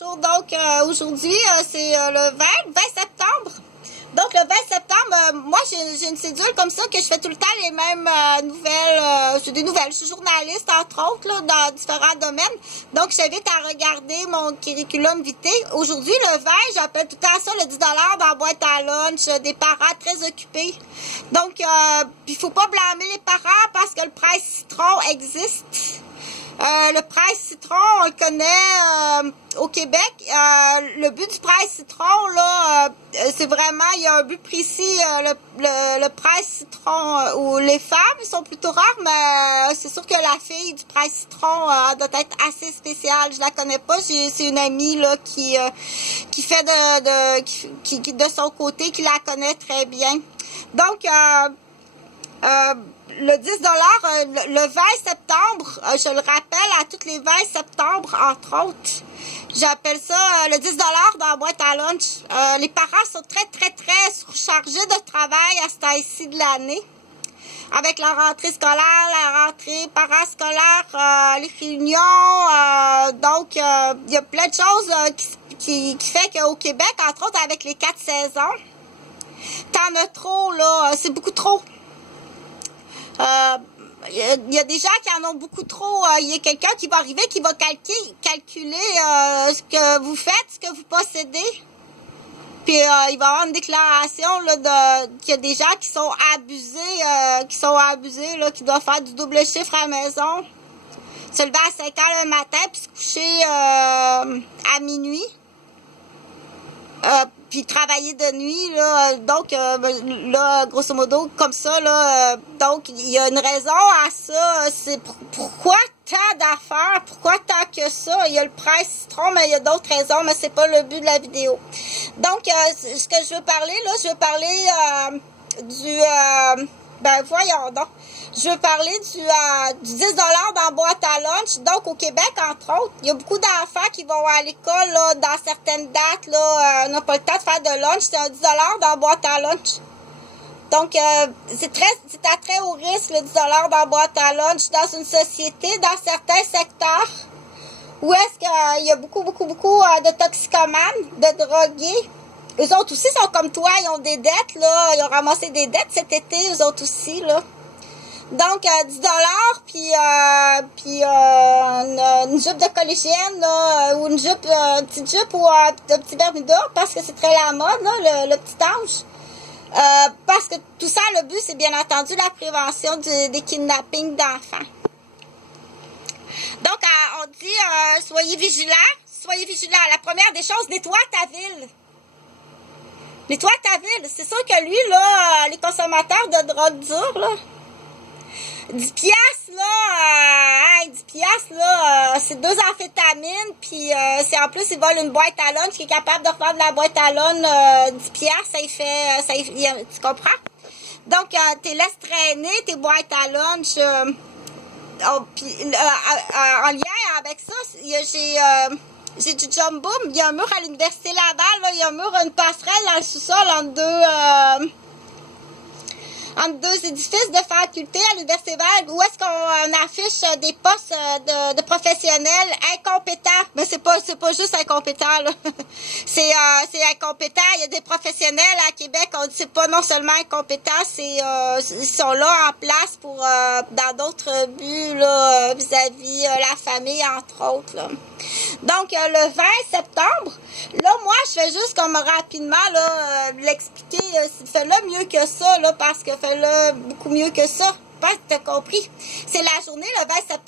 Donc, aujourd'hui, c'est le 20 septembre. Donc, le 20 septembre, moi, j'ai une cédule comme ça que je fais tout le temps les mêmes nouvelles. J'ai des nouvelles. Je suis journaliste, entre autres, là, dans différents domaines. Donc, je t'invite à regarder mon curriculum vitae. Aujourd'hui, le 20, j'appelle tout le temps ça le 10 dans la boîte à lunch des parents très occupés. Donc, il faut pas blâmer les parents parce que le presse citron existe. Le presse citron, on le connaît au Québec. Le but du presse citron, là, c'est vraiment, il y a un but précis. Le presse citron, où les femmes sont plutôt rares, mais c'est sûr que la fille du presse citron doit être assez spéciale. Je la connais pas. C'est une amie là qui fait de son côté, qui la connaît très bien. Donc, le 10 le 20 septembre, je le rappelle à toutes les 20 septembre, entre autres, j'appelle ça le 10 dans la boîte à lunch. Les parents sont très surchargés de travail à ce temps-ci de l'année. Avec la rentrée scolaire, la rentrée parascolaire, les réunions. Donc, il y a plein de choses qui fait qu'au Québec, entre autres avec les 4 saisons, t'en as trop, là, c'est beaucoup trop. Il y a des gens qui en ont beaucoup trop. Il y a quelqu'un qui va arriver, qui va calculer ce que vous faites, ce que vous possédez. Puis il va y avoir une déclaration là, qu'il y a des gens qui sont abusés, là, qui doivent faire du double chiffre à la maison. Se lever à 5 heures le matin, puis se coucher à minuit. Puis travailler de nuit, là, donc, là, grosso modo, comme ça, là, donc, il y a une raison à ça, c'est pourquoi tant d'affaires, pourquoi tant que ça, il y a le presse citron, mais il y a d'autres raisons, mais c'est pas le but de la vidéo. Donc, ce que je veux parler, là, je veux parler voyons donc. Je veux parler du 10 dans la boîte à lunch. Donc, au Québec, entre autres, il y a beaucoup d'enfants qui vont à l'école, là, dans certaines dates, là, n'ont pas le temps de faire de lunch. C'est un 10 dans la boîte à lunch. Donc, c'est à très haut risque, le 10 dans la boîte à lunch dans une société, dans certains secteurs, où est-ce qu'il y a beaucoup de toxicomanes, de drogués. Eux autres aussi sont comme toi, ils ont des dettes, là. Ils ont ramassé des dettes cet été, eux autres aussi, là. Donc, 10 puis une jupe de collégienne, là, ou une petite jupe ou un petit Bermuda, parce que c'est très la mode, là, le petit ange. Parce que tout ça, le but, c'est bien entendu la prévention des kidnappings d'enfants. Donc, on dit, soyez vigilants. La première des choses, nettoie ta ville. Nettoie ta ville. C'est sûr que lui, là, les consommateurs de drogue dure, là, 10 piastres, là, 10 piastres, là, c'est 2 amphétamines, puis c'est en plus, ils volent une boîte à lunch qui est capable de revendre la boîte à lunch 10 piastres, tu comprends? Donc, tu laisses traîner tes boîtes à lunch, en lien avec ça, j'ai du jumbo, il y a un mur à l'université Laval, là, il y a un mur, une passerelle dans le sous-sol entre deux édifices de faculté à l'Université Laval, où est-ce qu'on affiche des postes de professionnels incompétents. Mais c'est pas juste incompétent, là. C'est incompétent. Il y a des professionnels à Québec, on dit c'est pas non seulement incompétent, ils sont là en place pour dans d'autres buts, là, vis-à-vis la famille, entre autres, là. Donc, le 20 septembre, là, moi, je fais juste comme rapidement, là, l'expliquer, fais-le mieux que ça, là, parce que fais-le beaucoup mieux que ça. Je pense que tu as compris. C'est la journée, le 20 septembre.